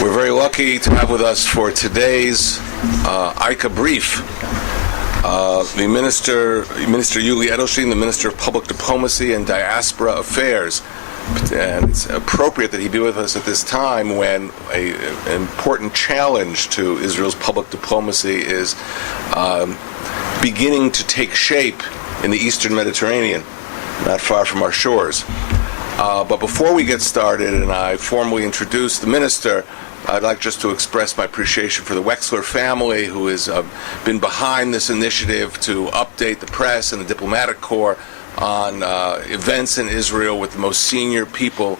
We're very lucky to have with us for today's ICA brief the Minister Yuli Edelstein, the Minister of Public Diplomacy and Diaspora Affairs. And it's appropriate that he be with us at this time when an important challenge to Israel's public diplomacy is beginning to take shape in the Eastern Mediterranean, not far from our shores. But before we get started and I formally introduce the Minister, I'd like just to express my appreciation for the Wexler family who has been behind this initiative to update the press and the diplomatic corps on events in Israel with the most senior people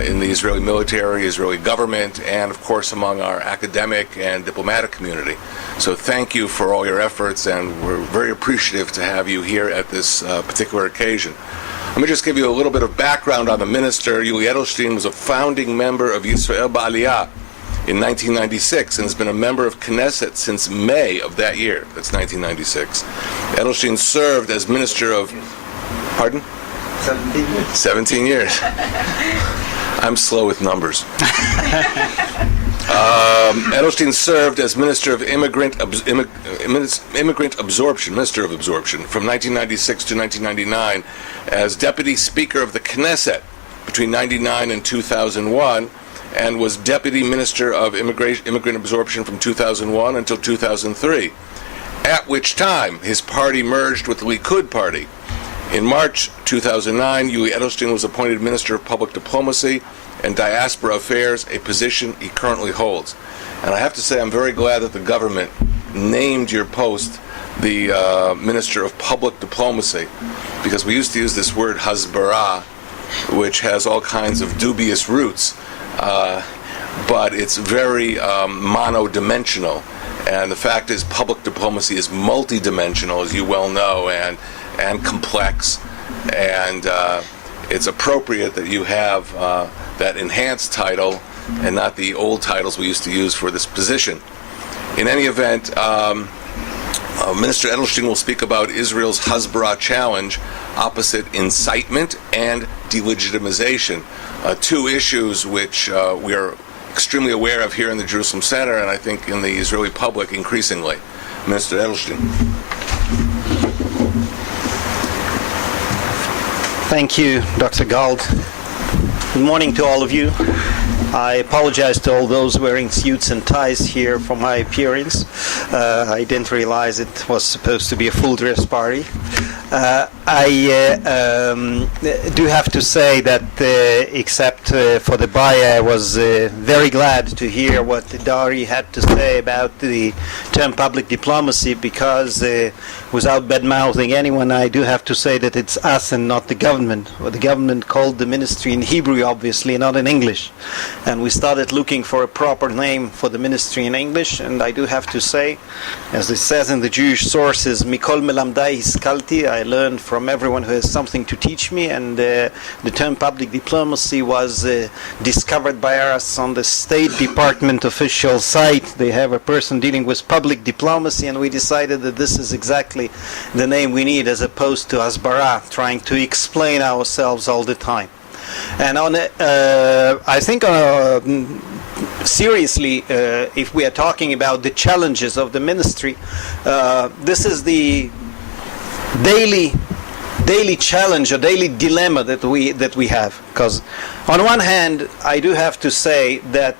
in the Israeli military, Israeli government, and of course among our academic and diplomatic community. So thank you for all your efforts, and we're very appreciative to have you here at this particular occasion. Let me just give you a little bit of background on the minister. Yuli Edelstein was a founding member of Yisrael ba-Aliya in 1996 and has been a member of Knesset since May of that year. That's 1996. Edelstein served as Minister of... Pardon? 17 years. 17 years. I'm slow with numbers. Edelstein served as Minister of Immigrant Absorption, Minister of Absorption, from 1996 to 1999, as Deputy Speaker of the Knesset between 1999 and 2001, and was Deputy Minister of Immigrant Absorption from 2001 until 2003, at which time his party merged with the Likud party. In March 2009, Yuli Edelstein was appointed Minister of Public Diplomacy and Diaspora Affairs, a position he currently holds. And I have to say I'm very glad that the government named your post the Minister of Public Diplomacy, because we used to use this word Hasbara, which has all kinds of dubious roots, but it's very monodimensional. And the fact is public diplomacy is multidimensional, as you well know, and complex, and it's appropriate that you have that enhanced title and not the old titles we used to use for this position. In any event, Minister Edelstein will speak about Israel's Hasbara challenge opposite incitement and delegitimization, two issues which we are extremely aware of here in the Jerusalem Center, and I think in the Israeli public increasingly. Minister Edelstein. Thank you, Dr. Gald. Good morning to all of you. I apologize to all those wearing suits and ties here for my appearance. I didn't realize it was supposed to be a full dress party. I do have to say that except for the Baya, I was very glad to hear what Dari had to say about the term public diplomacy, because without bad-mouthing anyone, I do have to say that it's us and not the government. Well, the government called the ministry in Hebrew, obviously, not in English. And we started looking for a proper name for the ministry in English, and I do have to say, as it says in the Jewish sources, Mikol melamdai hiskalti, I learned from everyone who has something to teach me, and the term public diplomacy was discovered by us on the State Department official site. They have a person dealing with public diplomacy, and we decided that this is exactly the name we need, as opposed to Hasbara, trying to explain ourselves all the time. And on I think seriously, if we are talking about the challenges of the ministry, this is the daily challenge or daily dilemma that we have. Because on one hand, I do have to say that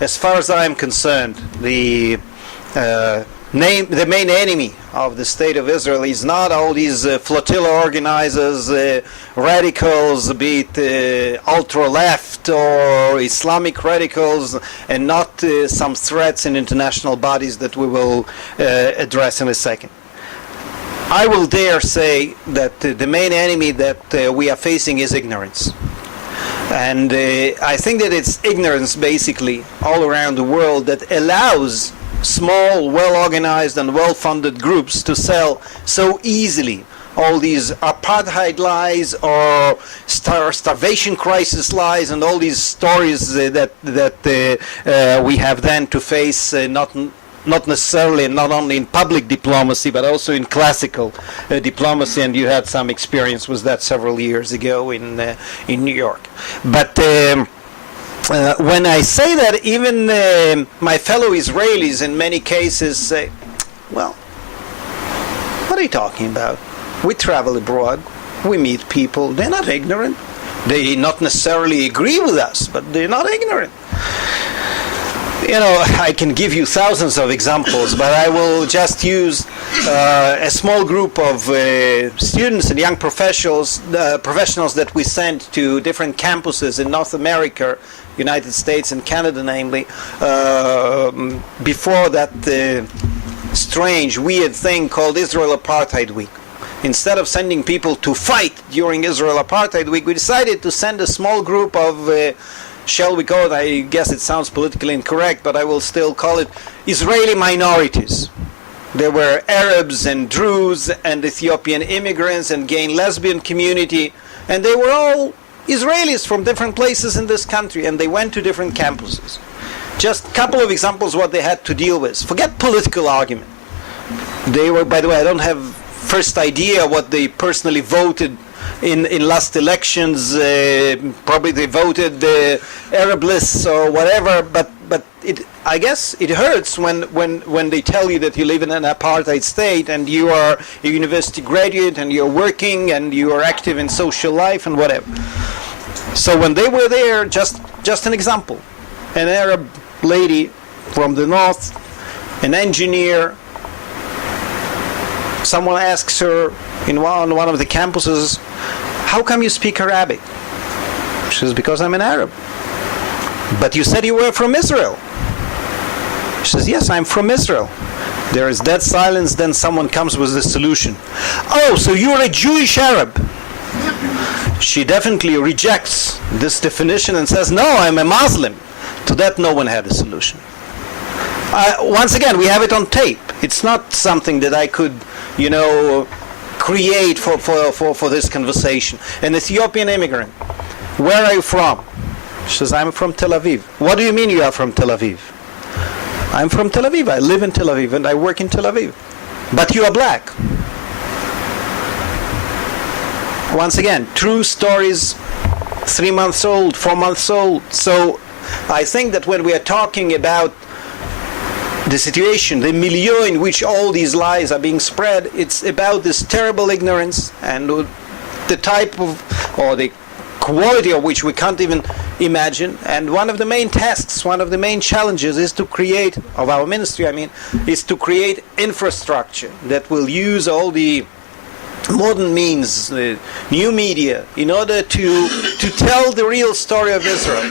as far as I am concerned, the main enemy of the state of Israel is not all these flotilla organizers, radicals, be it ultra-left or Islamic radicals, and not some threats in international bodies that we will address in a second. I will dare say that the main enemy that we are facing is ignorance. And I think that it's ignorance, basically, all around the world that allows small, well-organized and well-funded groups to sell so easily all these apartheid lies or starvation crisis lies and all these stories that we have then to face, not necessarily, not only in public diplomacy, but also in classical diplomacy, and you had some experience with that several years ago in New York. But when I say that, even my fellow Israelis in many cases say, well, what are you talking about? We travel abroad, we meet people, they're not ignorant. They not necessarily agree with us, but they're not ignorant. You know, I can give you thousands of examples, but I will just use a small group of students and young professionals that we sent to different campuses in North America, United States and Canada namely, before that strange, weird thing called Israel Apartheid Week. Instead of sending people to fight during Israel Apartheid Week, we decided to send a small group of shall we call it, I guess it sounds politically incorrect, but I will still call it Israeli minorities. There were Arabs and Druze and Ethiopian immigrants and gay and lesbian community, and they were all Israelis from different places in this country, and they went to different campuses. Just a couple of examples what they had to deal with. Forget political argument. They were, by the way, I don't have first idea what they personally voted in last elections. Probably they voted Arab lists or whatever, but I guess it hurts when they tell you that you live in an apartheid state and you are a university graduate and you're working and you are active in social life and whatever. So when they were there, just an example, an Arab lady from the north, an engineer, someone asks her in one of the campuses, how come you speak Arabic? She says, because I'm an Arab. But you said you were from Israel. She says, yes, I'm from Israel. There is dead silence, then someone comes with the solution. Oh, so you're a Jewish Arab. She definitely rejects this definition and says, no, I'm a Muslim. To that, no one had a solution. Once again, we have it on tape. It's not something that I could, create for this conversation. An Ethiopian immigrant. Where are you from? She says, I'm from Tel Aviv. What do you mean you are from Tel Aviv? I'm from Tel Aviv. I live in Tel Aviv and I work in Tel Aviv. But you are black. Once again, true stories, 3 months old, 4 months old. So I think that when we are talking about the situation, the milieu in which all these lies are being spread, it's about this terrible ignorance and the type of, or the quality of which we can't even imagine. And one of the main tasks, one of the main challenges is to create, of our ministry is to create infrastructure that will use all the modern means, new media, in order to tell the real story of Israel.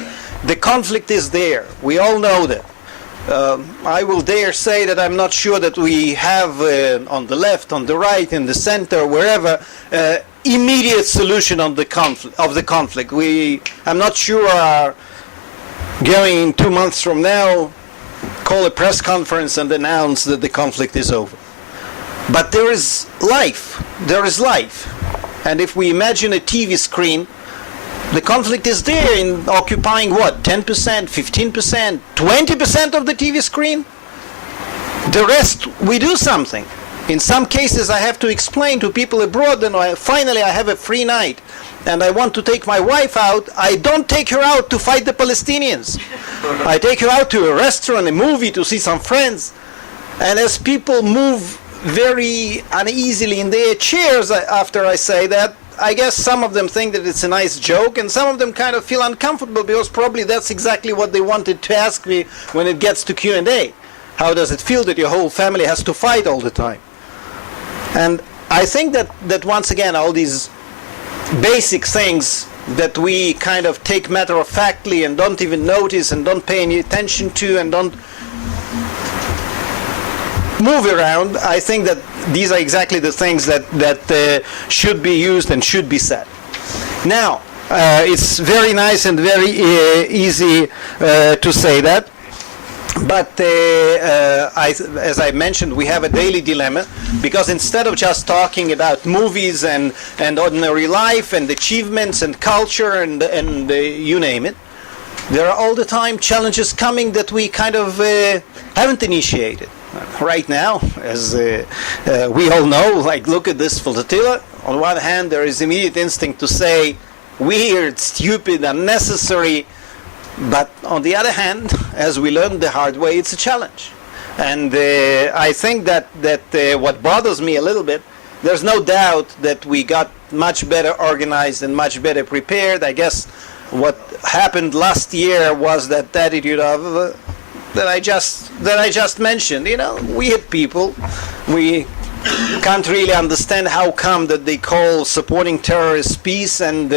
The conflict is there. We all know that. I will dare say that I'm not sure that we have on the left, on the right, in the center, wherever, immediate solution on the conflict. I'm not sure are going 2 months from now, call a press conference and announce that the conflict is over. But there is life. There is life. And if we imagine a TV screen, the conflict is there in occupying what? 10%, 15%, 20% of the TV screen? The rest, we do something. In some cases, I have to explain to people abroad that finally I have a free night and I want to take my wife out. I don't take her out to fight the Palestinians. I take her out to a restaurant, a movie, to see some friends. And as people move very uneasily in their chairs after I say that, I guess some of them think that it's a nice joke, and some of them kind of feel uncomfortable because probably that's exactly what they wanted to ask me when it gets to Q&A. How does it feel that your whole family has to fight all the time? And I think that once again, all these basic things that we kind of take matter-of-factly and don't even notice and don't pay any attention to and don't move around, I think that these are exactly the things that should be used and should be said. Now, it's very nice and very easy to say that, but as I mentioned, we have a daily dilemma, because instead of just talking about movies and ordinary life and achievements and culture and you name it, there are all the time challenges coming that we kind of haven't initiated. Right now, as we all know, like, look at this flotilla. On one hand, there is immediate instinct to say weird, stupid, unnecessary, But on the other hand, as we learned the hard way, it's a challenge. And I think that what bothers me a little bit, there's no doubt that we got much better organized and much better prepared. I guess what happened last year was that attitude of that I just mentioned. You know, we hit people. We can't really understand how come that they call supporting terrorists peace and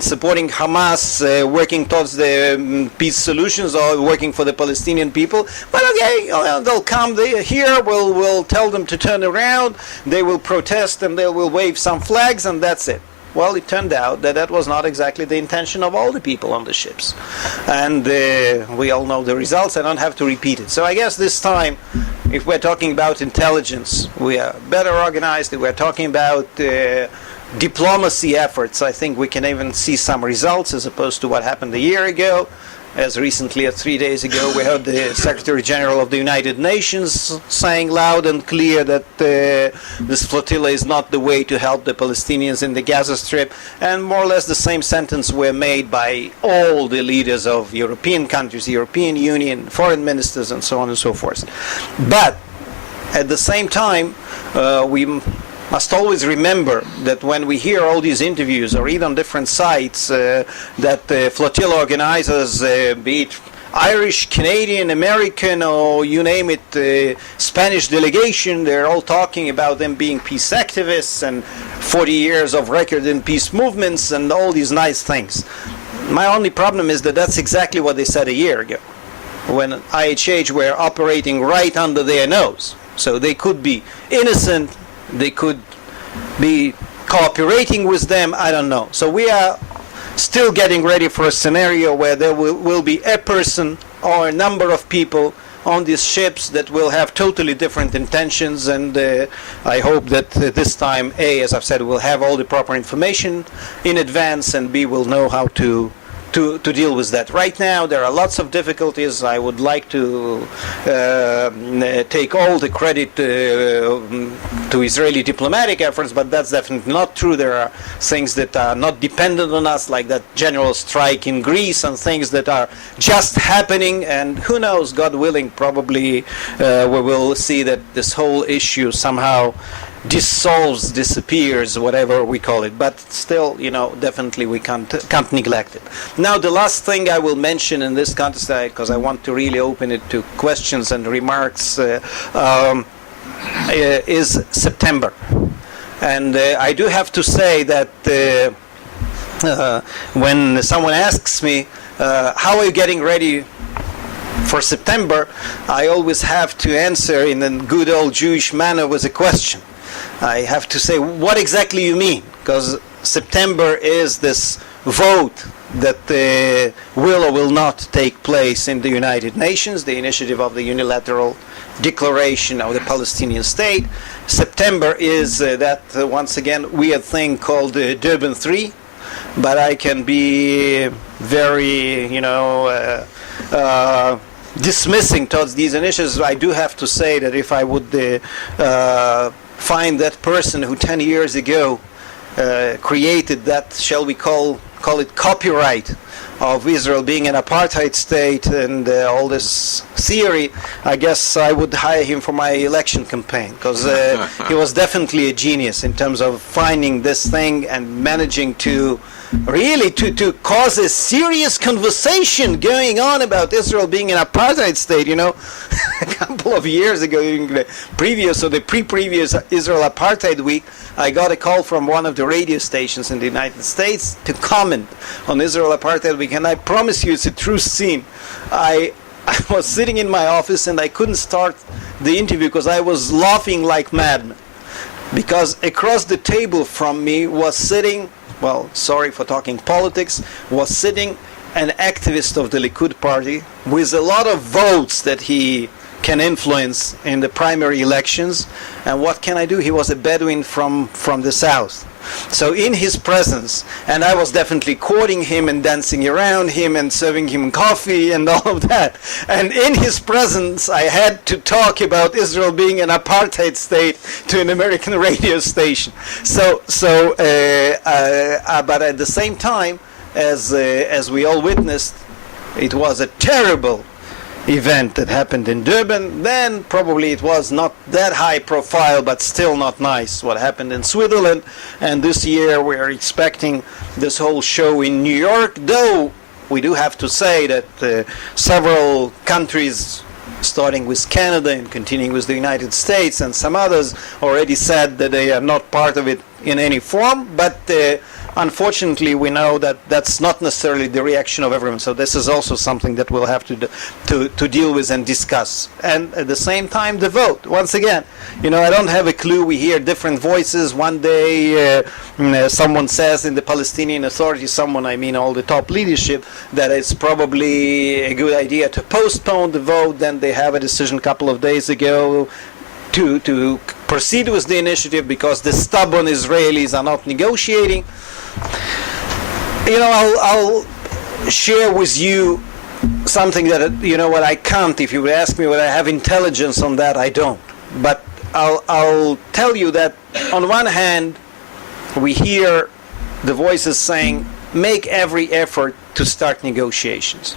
supporting Hamas working towards the peace solutions or working for the Palestinian people. But okay, they'll come here, we'll tell them to turn around, they will protest and they will wave some flags and that's it. Well, it turned out that that was not exactly the intention of all the people on the ships. And we all know the results. I don't have to repeat it. So I guess this time, if we're talking about intelligence, we are better organized. If we're talking about diplomacy efforts, I think we can even see some results as opposed to what happened a year ago. As recently as 3 days ago, we heard the Secretary General of the United Nations saying loud and clear that this flotilla is not the way to help the Palestinians in the Gaza Strip. And more or less the same sentence were made by all the leaders of European countries, the European Union, foreign ministers, and so on and so forth. But at the same time, we must always remember that when we hear all these interviews or read on different sites that flotilla organizers, be it Irish, Canadian, American, or you name it, Spanish delegation, they're all talking about them being peace activists and 40 years of record in peace movements and all these nice things. My only problem is that that's exactly what they said a year ago, when IHH were operating right under their nose. So they could be innocent, they could be cooperating with them, I don't know. So we are still getting ready for a scenario where there will be a person or a number of people on these ships that will have totally different intentions, and I hope that this time, A, as I've said, we'll have all the proper information in advance, and B, we'll know how to deal with that. Right now, there are lots of difficulties. I would like to take all the credit to Israeli diplomatic efforts, but that's definitely not true. There are things that are not dependent on us, like that general strike in Greece, and things that are just happening, and who knows, God willing, probably we will see that this whole issue somehow dissolves, disappears, whatever we call it. But still, you know, definitely we can't neglect it. Now, the last thing I will mention in this context, because I want to really open it to questions and remarks, is September. And I do have to say that when someone asks me, how are you getting ready for September, I always have to answer in a good old Jewish manner with a question. I have to say, what exactly you mean? Because September is this vote that will or will not take place in the United Nations, the initiative of the unilateral declaration of the Palestinian state. September is that, once again, weird thing called Durban 3, but I can be very, dismissing towards these initiatives. I do have to say that if I would find that person who 10 years ago created that, shall we call it copyright of Israel being an apartheid state and all this theory, I guess I would hire him for my election campaign, because he was definitely a genius in terms of finding this thing and managing to really to cause a serious conversation going on about Israel being an apartheid state. You know, a couple of years ago, during the previous or the pre-previous Israel Apartheid Week, I got a call from one of the radio stations in the United States to comment on Israel Apartheid Week, and I promise you it's a true scene. I was sitting in my office and I couldn't start the interview because I was laughing like madman, because across the table from me was sitting, well, sorry for talking politics, was sitting an activist of the Likud party with a lot of votes that he can influence in the primary elections. And what can I do? He was a Bedouin from the south. So in his presence, and I was definitely courting him and dancing around him and serving him coffee and all of that. And in his presence, I had to talk about Israel being an apartheid state to an American radio station. But at the same time, as we all witnessed, it was a terrible event that happened in Durban. Then probably it was not that high profile, but still not nice what happened in Switzerland. And this year we are expecting this whole show in New York, though we do have to say that several countries, starting with Canada and continuing with the United States and some others, already said that they are not part of it in any form. But unfortunately, we know that that's not necessarily the reaction of everyone. So this is also something that we'll have to deal with and discuss. And at the same time, the vote. Once again, I don't have a clue. We hear different voices. One day, someone says in the Palestinian Authority, all the top leadership, that it's probably a good idea to postpone the vote. Then they have a decision a couple of days ago to proceed with the initiative because the stubborn Israelis are not negotiating. I'll share with you something that, what I can't. If you would ask me whether I have intelligence on that, I don't. But I'll tell you that on one hand, we hear the voices saying, make every effort to start negotiations.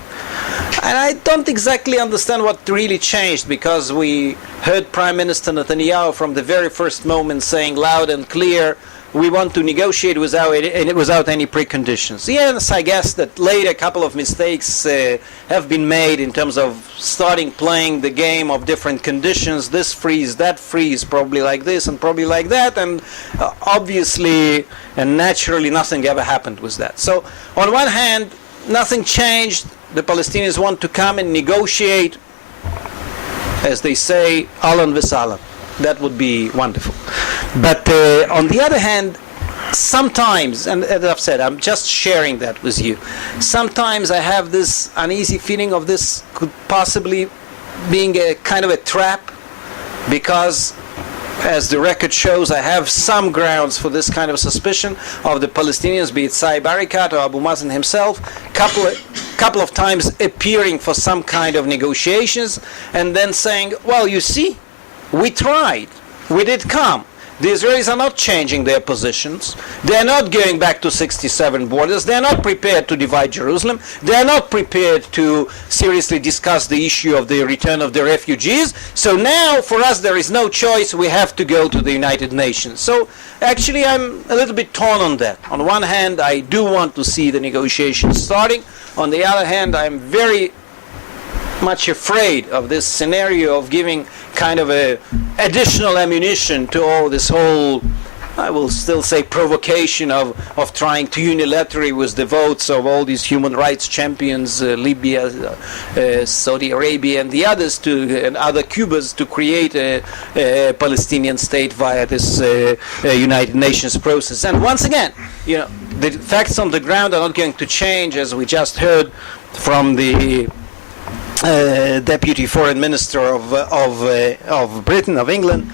And I don't exactly understand what really changed, because we heard Prime Minister Netanyahu from the very first moment saying loud and clear, we want to negotiate without any preconditions. Yes, I guess that later a couple of mistakes have been made in terms of starting playing the game of different conditions, this freeze, that freeze, probably like this and probably like that, and obviously and naturally nothing ever happened with that. So on one hand, nothing changed. The Palestinians want to come and negotiate, as they say, Ahlan v'Sahlan. That would be wonderful. But on the other hand, sometimes, and as I've said, I'm just sharing that with you, sometimes I have this uneasy feeling of this could possibly being a kind of a trap, because as the record shows, I have some grounds for this kind of suspicion of the Palestinians, be it Saeb Erekat or Abu Mazen himself, couple of times appearing for some kind of negotiations and then saying, well, you see, we tried. We did come. The Israelis are not changing their positions. They are not going back to 67 borders. They are not prepared to divide Jerusalem. They are not prepared to seriously discuss the issue of the return of the refugees. So now, for us, there is no choice. We have to go to the United Nations. So actually, I'm a little bit torn on that. On one hand, I do want to see the negotiations starting. On the other hand, I'm very much afraid of this scenario of giving kind of a additional ammunition to all this whole, I will still say, provocation of trying to unilaterally with the votes of all these human rights champions, Libya, Saudi Arabia, and the others, and other Cubas, to create a Palestinian state via this United Nations process. And once again, the facts on the ground are not going to change, as we just heard from the Deputy Foreign Minister of Britain, of England,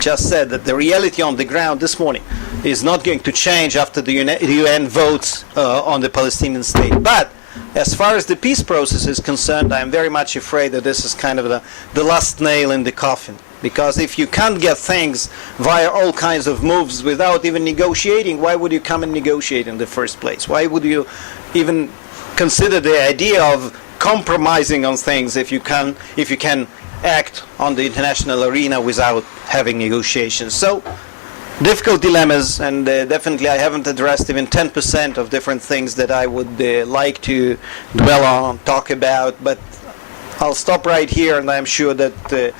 just said that the reality on the ground this morning is not going to change after the UN votes on the Palestinian state. But as far as the peace process is concerned, I am very much afraid that this is kind of the last nail in the coffin. Because if you can't get things via all kinds of moves without even negotiating, why would you come and negotiate in the first place? Why would you even consider the idea of compromising on things if you can act on the international arena without having negotiations? So difficult dilemmas, and definitely I haven't addressed even 10% of different things that I would like to dwell on, talk about, but I'll stop right here, and I'm sure that there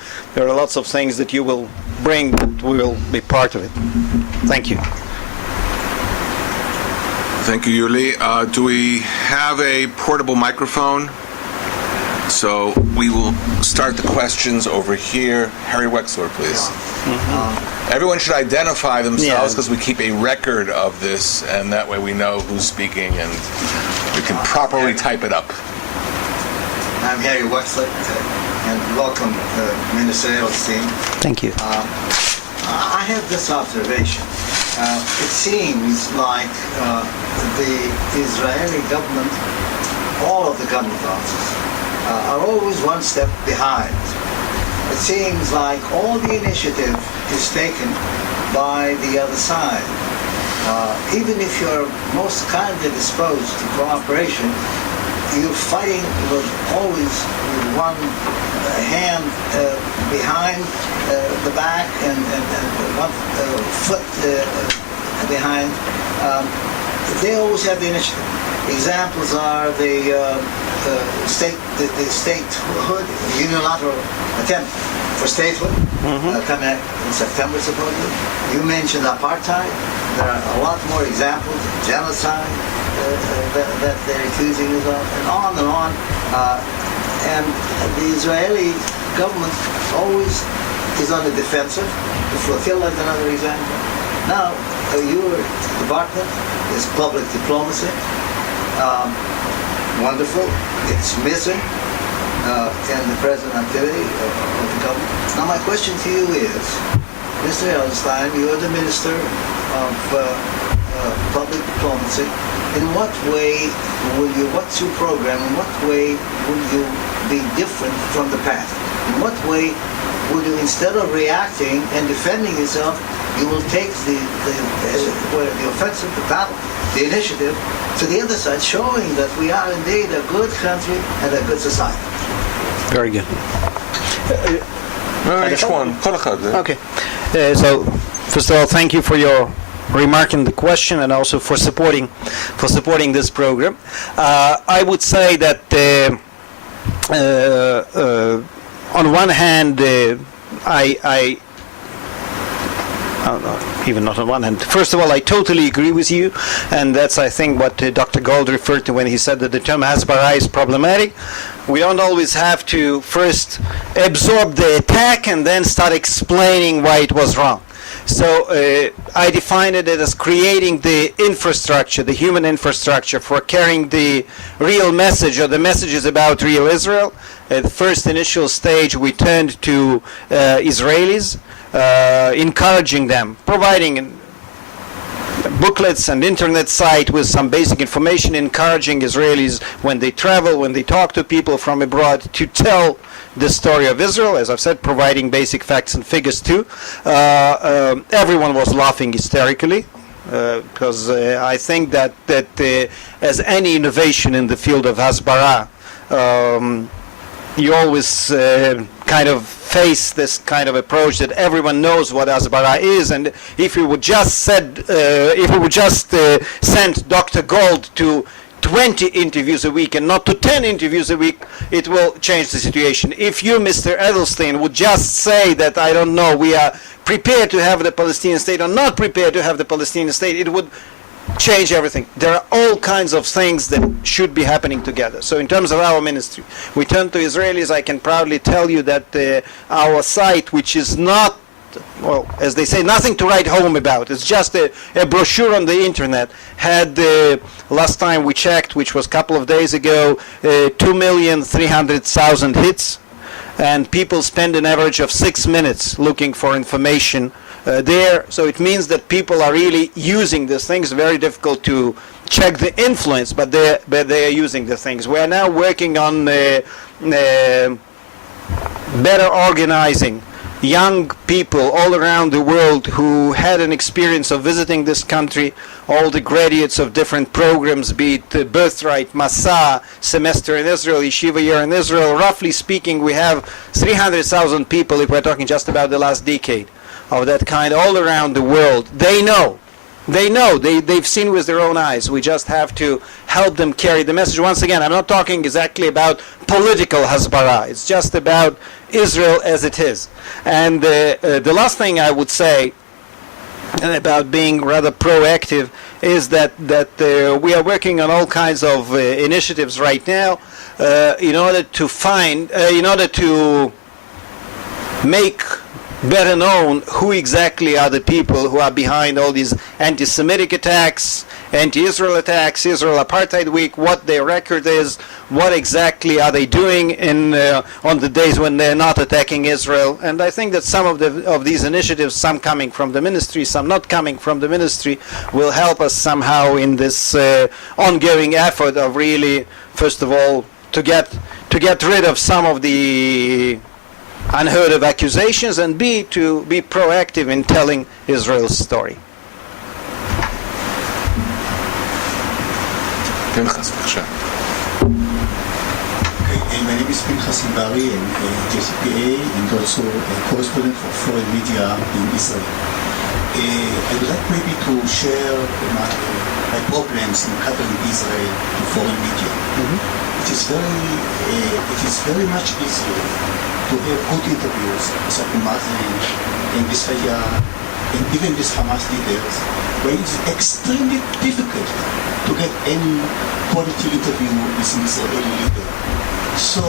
are lots of things that you will bring that will be part of it. Thank you. Thank you, Yuli. Do we have a portable microphone? So we will start the questions over here. Harry Wexler, please. Mm-hmm. Everyone should identify themselves, because we keep a record of this, and that way we know who's speaking and we can properly type it up. I'm Harry Wexler, and welcome, Minister Edelstein. Thank you. I have this observation. It seems like the Israeli government, all of the government offices, are always one step behind. It seems like all the initiative is taken by the other side. Even if you're most kindly disposed to cooperation, you're fighting always with one hand behind the back and one foot behind. They always have the initiative. Examples are the statehood, unilateral attempt for statehood, coming out in September supposedly. You mentioned apartheid. There are a lot more examples, genocide that they're accusing us of, and on and on. And the Israeli government always is on the defensive. To fulfill as another example. Now, your department is public diplomacy. Wonderful. It's missing in the present activity of the government. Now, my question to you is, Mr. Edelstein, you're the Minister of Public Diplomacy. In what way will you, what's your program, in what way will you be different from the past? In what way will you, instead of reacting and defending yourself, you will take the offensive, the battle, the initiative to the other side, showing that we are indeed a good country and a good society? Very good. Okay. So, first of all, thank you for your remark in the question and also for supporting this program. I would say that on one hand, even not on one hand. First of all, I totally agree with you, and that's, I think, what Dr. Gold referred to when he said that the term Hasbara is problematic. We don't always have to first absorb the attack and then start explaining why it was wrong. So I define it as creating the infrastructure, the human infrastructure for carrying the real message or the messages about real Israel. At the first initial stage, we turned to Israelis, encouraging them, providing booklets and internet site with some basic information, encouraging Israelis when they travel, when they talk to people from abroad, to tell the story of Israel. As I've said, providing basic facts and figures too. Everyone was laughing hysterically because I think that as any innovation in the field of Hasbara, you always kind of face this kind of approach that everyone knows what Hasbara is, and if we would just send Dr. Gold to 20 interviews a week and not to 10 interviews a week, it will change the situation. If you, Mr. Edelstein, would just say that, I don't know, we are prepared to have the Palestinian state or not prepared to have the Palestinian state, it would change everything. There are all kinds of things that should be happening together. So in terms of our ministry, we turn to Israelis. I can proudly tell you that our site, which is not, well, as they say, nothing to write home about, it's just a brochure on the internet, had, last time we checked, which was a couple of days ago, 2,300,000 hits, and people spend an average of 6 minutes looking for information there. So it means that people are really using these things. Very difficult to check the influence, but they are using the things. We are now working on better organizing young people all around the world who had an experience of visiting this country, all the graduates of different programs, be it Birthright, Masa, Semester in Israel, Yeshiva Year in Israel. Roughly speaking, we have 300,000 people, if we're talking just about the last decade, of that kind all around the world. They've seen with their own eyes. We just have to help them carry the message. Once again, I'm not talking exactly about political Hasbara. It's just about Israel as it is. And the last thing I would say about being rather proactive is that we are working on all kinds of initiatives right now in order to make better known who exactly are the people who are behind all these anti-Semitic attacks, anti-Israel attacks, Israel Apartheid Week, what their record is, what exactly are they doing on the days when they're not attacking Israel. And I think that some of these initiatives, some coming from the ministry, some not coming from the ministry, will help us somehow in this ongoing effort of really, first of all, to get rid of some of the unheard of accusations, and B, to be proactive in telling Israel's story. כן, חס בבקשה. name is Hasbara, and JCPA, and also a correspondent for foreign media in Israel. I would like maybe to share my problems in covering Israel to foreign media. It is very much easier to have good interviews with Abu Mazen and Israel and even with Hamas leaders, but it is extremely difficult to get any quality interview with an Israeli leader. So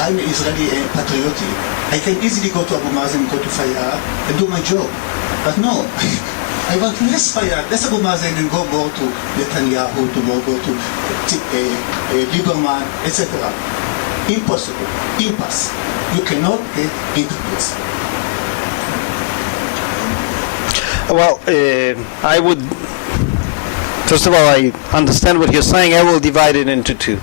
I'm Israeli and patriotic. I can easily go to Abu Mazen, go to Fayyad and do my job. But no, I want less Fayyad, less Abu Mazen, and go more to Netanyahu, to more go to Lieberman, etc. Impossible, impasse. You cannot get interviews. Well, I would, first of all, I understand what you're saying. I will divide it into two.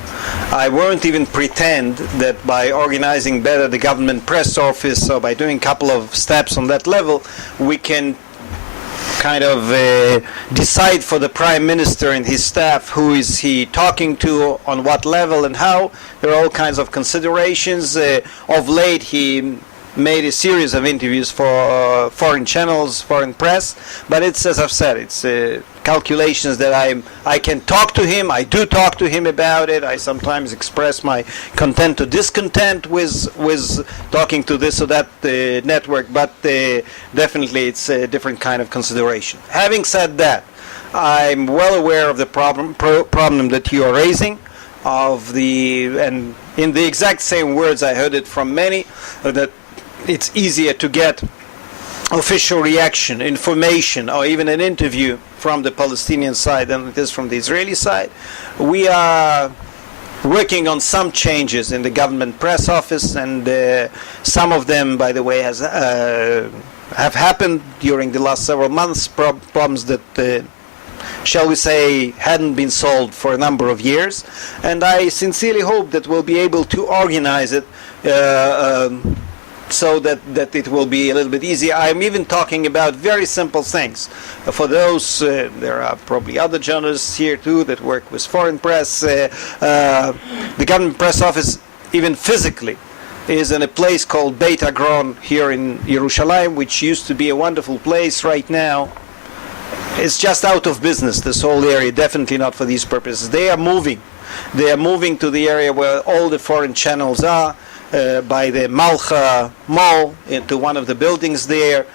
I won't even pretend that by organizing better the government press office or by doing a couple of steps on that level, we can kind of decide for the Prime Minister and his staff who is he talking to, on what level and how. There are all kinds of considerations. Of late, he made a series of interviews for foreign channels, foreign press, but it's, as I've said, it's calculations that I can talk to him. I do talk to him about it. I sometimes express my content or discontent with talking to this or that network, but definitely it's a different kind of consideration. Having said that, I'm well aware of the problem that you are raising, and in the exact same words I heard it from many, that it's easier to get official reaction, information, or even an interview from the Palestinian side than it is from the Israeli side. We are working on some changes in the government press office, and some of them, by the way, have happened during the last several months, problems that shall we say, hadn't been solved for a number of years. And I sincerely hope that we'll be able to organize it so that it will be a little bit easier. I'm even talking about very simple things. For those, there are probably other journalists here too that work with foreign press. The government press office, even physically, is in a place called Beit Agron here in Yerushalayim, which used to be a wonderful place. Right now, it's just out of business, this whole area, definitely not for these purposes. They are moving. They are moving to the area where all the foreign channels are, by the Malcha Mall, into one of the buildings there.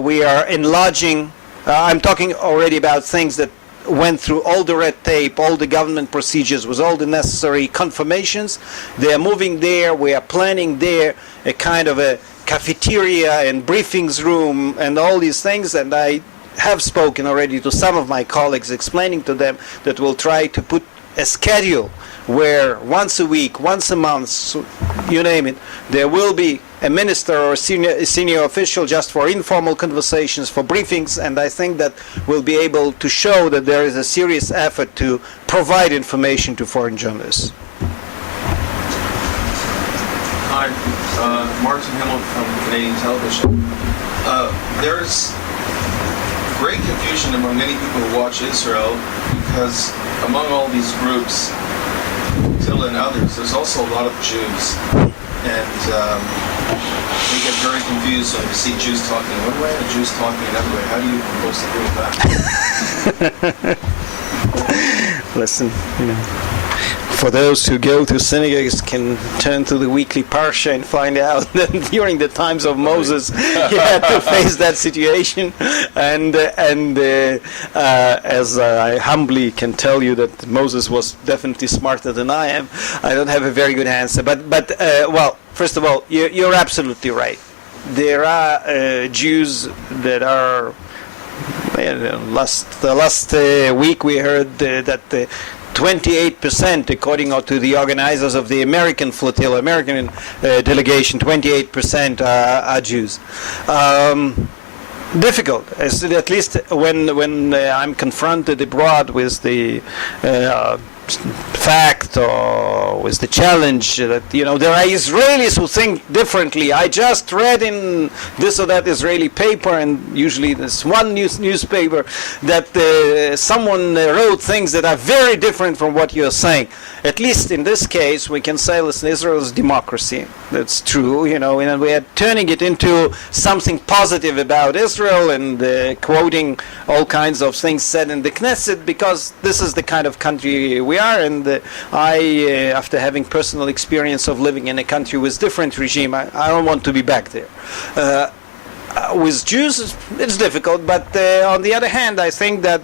We are enlarging. I'm talking already about things that went through all the red tape, all the government procedures, with all the necessary confirmations. They are moving there. We are planning there a kind of a cafeteria and briefings room and all these things. And I have spoken already to some of my colleagues, explaining to them that we'll try to put a schedule where once a week, once a month, you name it, there will be a minister or a senior official just for informal conversations, for briefings, and I think that we'll be able to show that there is a serious effort to provide information to foreign journalists. Hi, Martin Himmel from Canadian Television. There's great confusion among many people who watch Israel because among all these groups, Till and others, there's also a lot of Jews, and they get very confused when they see Jews talking one way and Jews talking another way. How do you propose to deal with that? Listen, for those who go to synagogues can turn to the weekly parsha and find out that during the times of Moses he had to face that situation, and as I humbly can tell you that Moses was definitely smarter than I am, I don't have a very good answer. But well, first of all, you're absolutely right. There are Jews that are. The last week we heard that 28%, according to the organizers of the American flotilla, American delegation, 28% are Jews. Difficult, at least when I'm confronted abroad with the fact or with the challenge that, you know, there are Israelis who think differently. I just read in this or that Israeli paper, and usually there's one newspaper, that someone wrote things that are very different from what you're saying. At least in this case, we can say, listen, Israel is democracy. That's true, you know, and we are turning it into something positive about Israel and quoting all kinds of things said in the Knesset, because this is the kind of country we are. And I, after having personal experience of living in a country with different regime, I don't want to be back there. With Jews, it's difficult, but on the other hand, I think that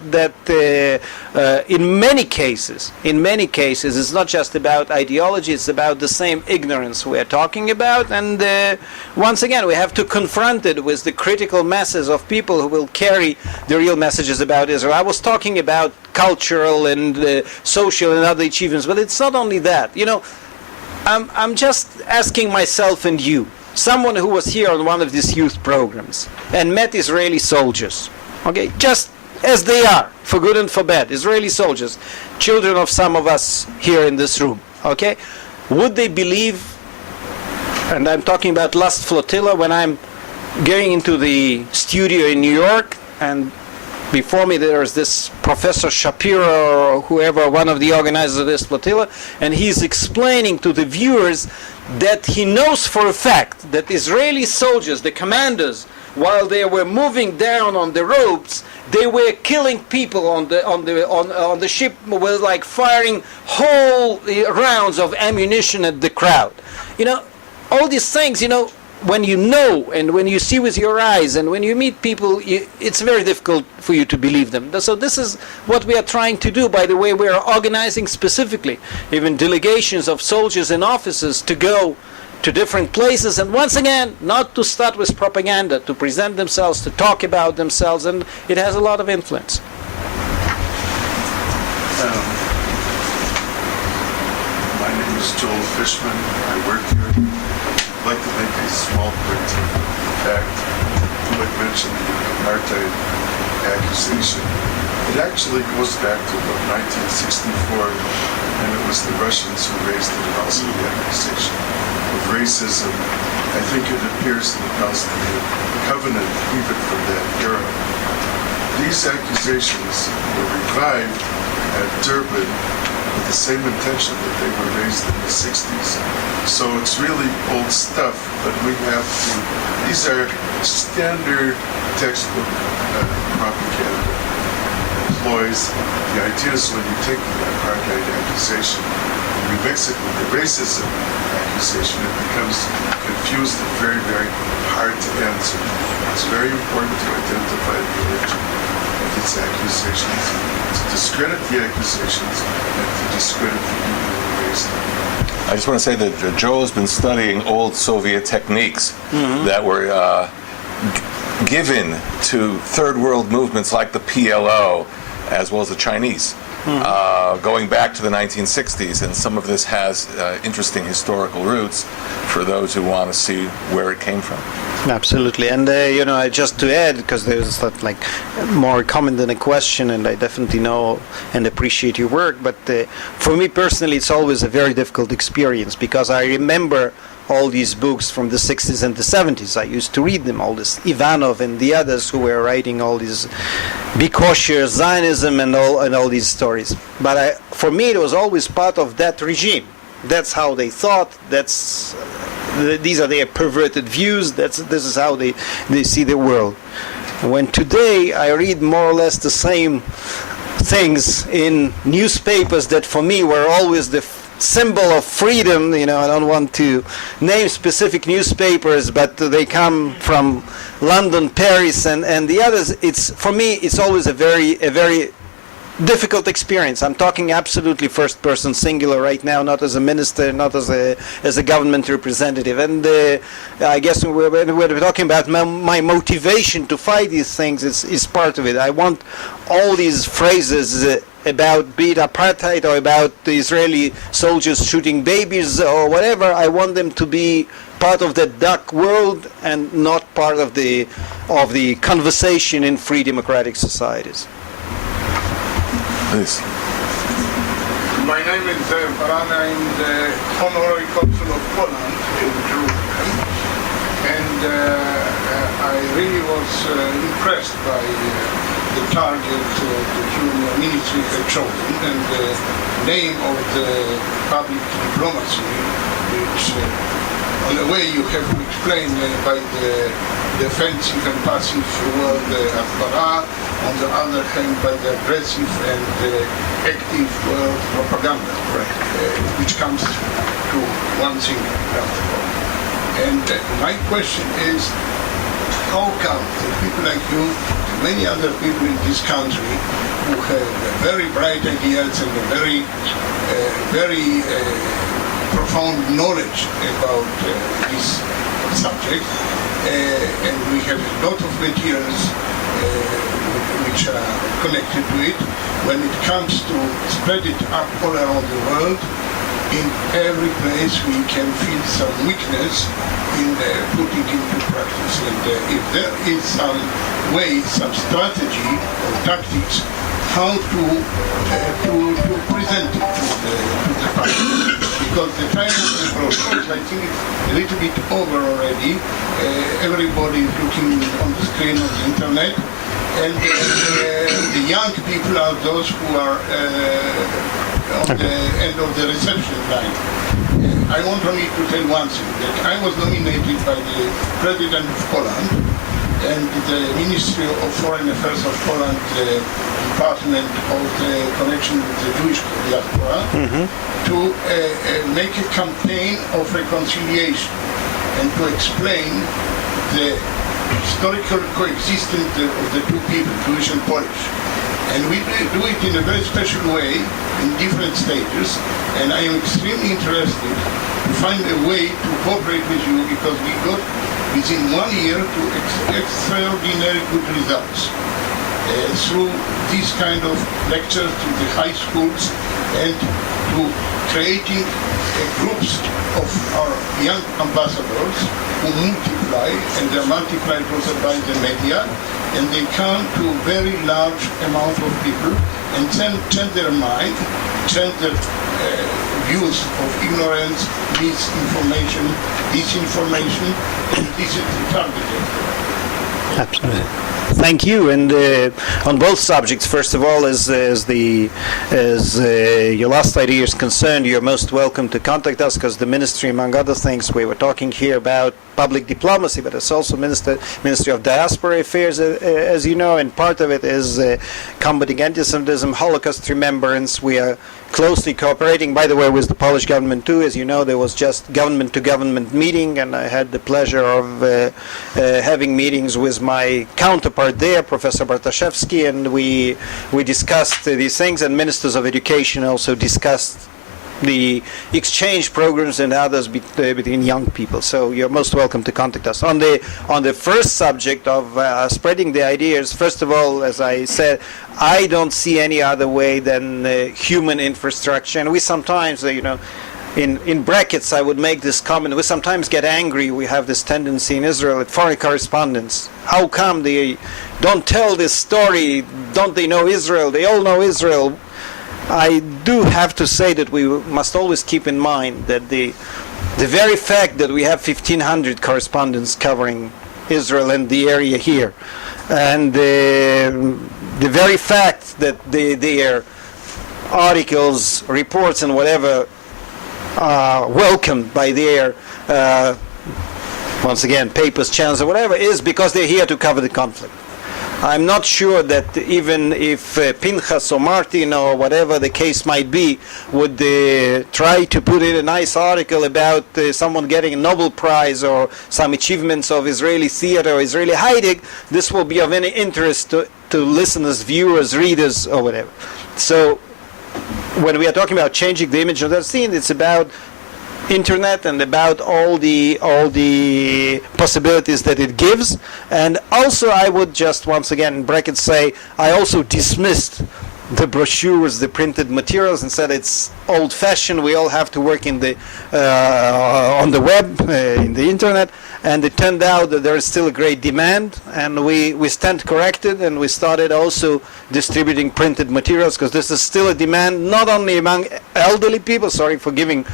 in many cases, it's not just about ideology; it's about the same ignorance we are talking about. And once again, we have to confront it with the critical masses of people who will carry the real messages about Israel. I was talking about cultural and social and other achievements, but it's not only that. You know, I'm just asking myself and you. Someone who was here on one of these youth programs and met Israeli soldiers, okay, just as they are, for good and for bad, Israeli soldiers, children of some of us here in this room, okay, would they believe, and I'm talking about last flotilla, when I'm getting into the studio in New York, and before me there is this Professor Shapiro or whoever, one of the organizers of this flotilla, and he's explaining to the viewers that he knows for a fact that Israeli soldiers, the commanders, while they were moving down on the ropes, they were killing people on the ship, were like firing whole rounds of ammunition at the crowd. You know, all these things, you know, when you know and when you see with your eyes and when you meet people, it's very difficult for you to believe them. So this is what we are trying to do. By the way, we are organizing specifically even delegations of soldiers and officers to go to different places, and once again, not to start with propaganda, to present themselves, to talk about themselves, and it has a lot of influence. My name is Joel Fishman. I work here. I'd like to make a small point of fact. You had mentioned the apartheid accusation. It actually goes back to about 1964, and it was the Russians who raised it, and also the accusation of racism. I think it appears in the Palestinian Covenant even from that era. These accusations were revived at Durban with the same intention that they were raised in the 60s. So it's really old stuff, but we have to, these are standard textbook propaganda employs. The idea is when you take the apartheid accusation and you mix it with the racism accusation, it becomes confused and very, very hard to answer. It's very important to identify the origin of these accusations, to discredit the accusations, and to discredit the people who raised them. I just want to say that Joe has been studying old Soviet techniques that were given to third world movements like the PLO, as well as the Chinese, going back to the 1960s. And some of this has interesting historical roots for those who want to see where it came from. Absolutely. And, you know, just to add, because there's that, like, more comment than a question, and I definitely know and appreciate your work, but for me personally, it's always a very difficult experience, because I remember all these books from the 60s and the 70s. I used to read them, all this Ivanov and the others who were writing all these Be Kosher, Zionism, and all these stories. But for me, it was always part of that regime. That's how they thought. These are their perverted views. This is how they see the world. When today I read more or less the same things in newspapers that for me were always the symbol of freedom, you know, I don't want to name specific newspapers, but they come from London, Paris, and the others. It's, for me, it's always a very difficult experience. I'm talking absolutely first person singular right now, not as a minister, not as a government representative. And I guess when we're talking about my motivation to fight these things, is part of it. I want all these phrases about be it apartheid or about the Israeli soldiers shooting babies or whatever, I want them to be part of the dark world and not part of the conversation in free democratic societies. Please. My name is Baran. I'm the Honorary Consul of Poland in Jerusalem. And I really was impressed by the target the Junior Ministry had chosen and the name of the public diplomacy, which in a way you have to explain by the defensive and passive word Hasbara, on the other hand by the aggressive and active word propaganda, which comes to one thing after all. And my question is, how come that people like you and many other people in this country who have very bright ideas and a very profound knowledge about this subject, and we have a lot of materials which are connected to it, when it comes to spread it up all around the world, in every place we can feel some weakness in putting into practice. And if there is some way, some strategy or tactics, how to present it to the public. Because the time of the brochures, I think it's a little bit over already. Everybody is looking on the screen of the internet. And the young people are those who are on the end of the reception line. I want only to tell one thing, that I was nominated by the President of Poland and the Ministry of Foreign Affairs of Poland, the Department of the Connection with the Jewish Diaspora, to make a campaign of reconciliation and to explain the historical coexistence of the two people, Jewish and Polish. And we do it in a very special way, in different stages, and I am extremely interested to find a way to cooperate with you, because we got within 1 year to extraordinary good results through these kind of lectures to the high schools and to creating groups of our young ambassadors who multiply, and they're multiplied also by the media, and they come to a very large amount of people and then change their mind, change their views of ignorance, misinformation, disinformation, and this is the target. Absolutely. Thank you. And on both subjects, first of all, as your last idea is concerned, you're most welcome to contact us, because the ministry, among other things, we were talking here about public diplomacy, but it's also Ministry of Diaspora Affairs, as you know, and part of it is combating anti-Semitism, Holocaust remembrance. We are closely cooperating, by the way, with the Polish government too. As you know, there was just government-to-government meeting, and I had the pleasure of having meetings with my counterpart there, Professor Bartoszewski, and we discussed these things, and ministers of education also discussed the exchange programs and others between young people. So you're most welcome to contact us. On the first subject of spreading the ideas, first of all, as I said, I don't see any other way than human infrastructure. And we sometimes, in brackets, I would make this comment, we sometimes get angry. We have this tendency in Israel at foreign correspondents. How come they don't tell this story? Don't they know Israel? They all know Israel. I do have to say that we must always keep in mind that the very fact that we have 1,500 correspondents covering Israel and the area here, and the very fact that their articles, reports, and whatever are welcomed by their, once again, papers, channels, or whatever, is because they're here to cover the conflict. I'm not sure that even if Pinchas or Martin or whatever the case might be would try to put in a nice article about someone getting a Nobel Prize or some achievements of Israeli theater or Israeli Heidig, this will be of any interest to listeners, viewers, readers, or whatever. So when we are talking about changing the image of that scene, it's about internet and about all the possibilities that it gives. And also I would just once again in brackets say I also dismissed the brochures, the printed materials, and said it's old-fashioned. We all have to work in the on the web, in the internet. And it turned out that there is still a great demand, and we stand corrected, and we started also distributing printed materials, because this is still a demand not only among elderly people, sorry for giving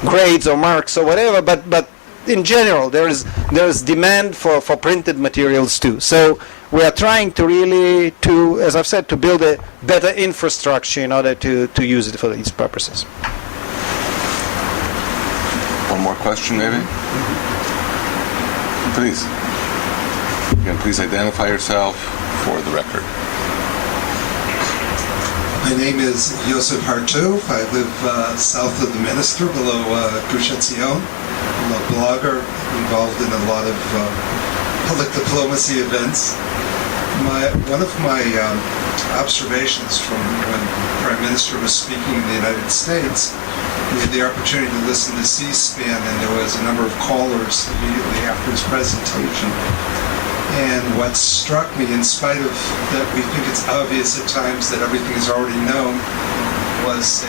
grades or marks or whatever, but in general there is demand for printed materials too. So we are trying to really, as I've said, to build a better infrastructure in order to use it for these purposes. One more question, maybe? Please. Again, please identify yourself for the record. My name is Yosef Hartov. I live south of the Minister, below Gush Etzion. I'm a blogger involved in a lot of public diplomacy events. One of my observations from when the Prime Minister was speaking in the United States, we had the opportunity to listen to C-SPAN, and there was a number of callers immediately after his presentation. And what struck me, in spite of that we think it's obvious at times that everything is already known, was a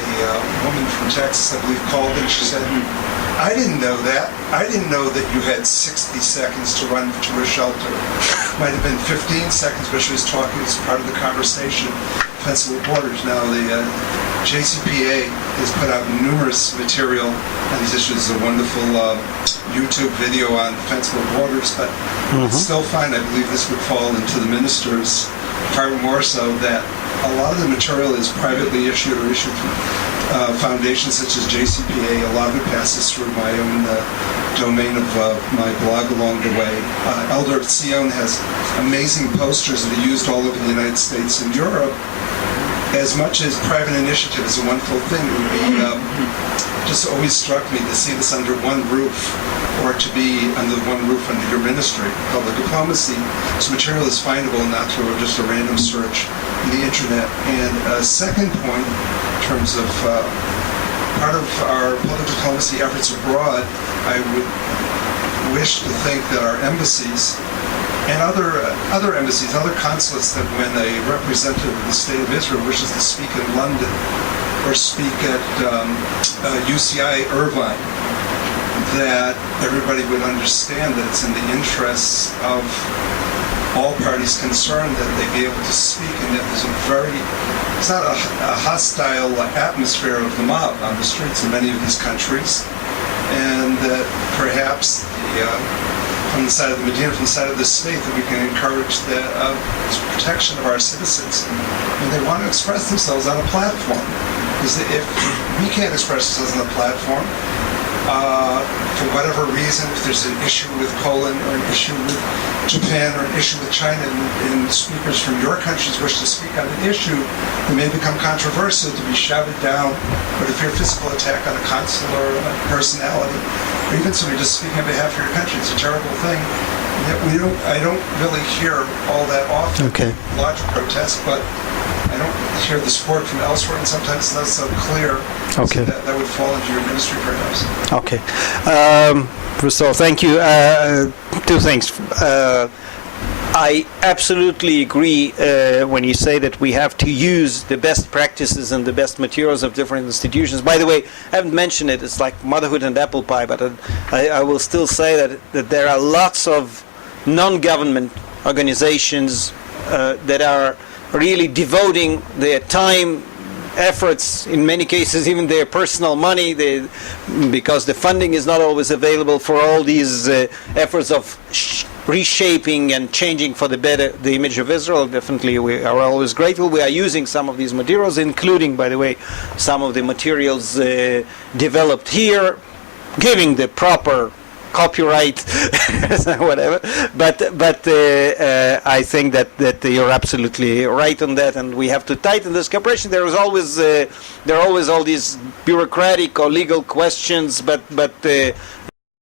woman from Texas, I believe, called and she said, I didn't know that. I didn't know that you had 60 seconds to run to a shelter. Might have been 15 seconds, but she was talking as part of the conversation. Defensible Borders. Now, the JCPA has put out numerous material on these issues. A wonderful YouTube video on defensible borders, but I still find, I believe this would fall into the minister's far more so, that a lot of the material is privately issued or issued through foundations such as JCPA. A lot of it passes through my own domain of my blog along the way. Elder Zion has amazing posters that are used all over the United States and Europe. As much as private initiative is a wonderful thing, it would be just always struck me to see this under one roof, or to be under one roof under your ministry, public diplomacy. This material is findable not through just a random search in the internet. And a second point, in terms of part of our public diplomacy efforts abroad, I would wish to think that our embassies and other embassies, other consulates, that when a representative of the State of Israel wishes to speak in London or speak at UCI Irvine, that everybody would understand that it's in the interests of all parties concerned that they be able to speak, and that it's not a hostile atmosphere of the mob on the streets in many of these countries, and that perhaps from the side of the Medina, from the side of the state, that we can encourage the protection of our citizens when they want to express themselves on a platform. Because if we can't express ourselves on a platform, for whatever reason, if there's an issue with Poland or an issue with Japan or an issue with China, and speakers from your countries wish to speak on an issue that may become controversial, to be shouted down, or to fear physical attack on a consular personality, or even somebody just speaking on behalf of your country, it's a terrible thing. And yet I don't really hear all that often large protests, but I don't hear the support from elsewhere, and sometimes it's not so clear. So that would fall into your ministry, perhaps. Okay. First of all, thank you. Two things. I absolutely agree when you say that we have to use the best practices and the best materials of different institutions. By the way, I haven't mentioned it. It's like motherhood and apple pie, but I will still say that there are lots of non-government organizations that are really devoting their time, efforts, in many cases even their personal money, because the funding is not always available for all these efforts of reshaping and changing for the better the image of Israel. Definitely we are always grateful. We are using some of these materials, including, by the way, some of the materials developed here, giving the proper copyright, whatever. But I think that you're absolutely right on that, and we have to tighten this cooperation. There are always all these bureaucratic or legal questions, but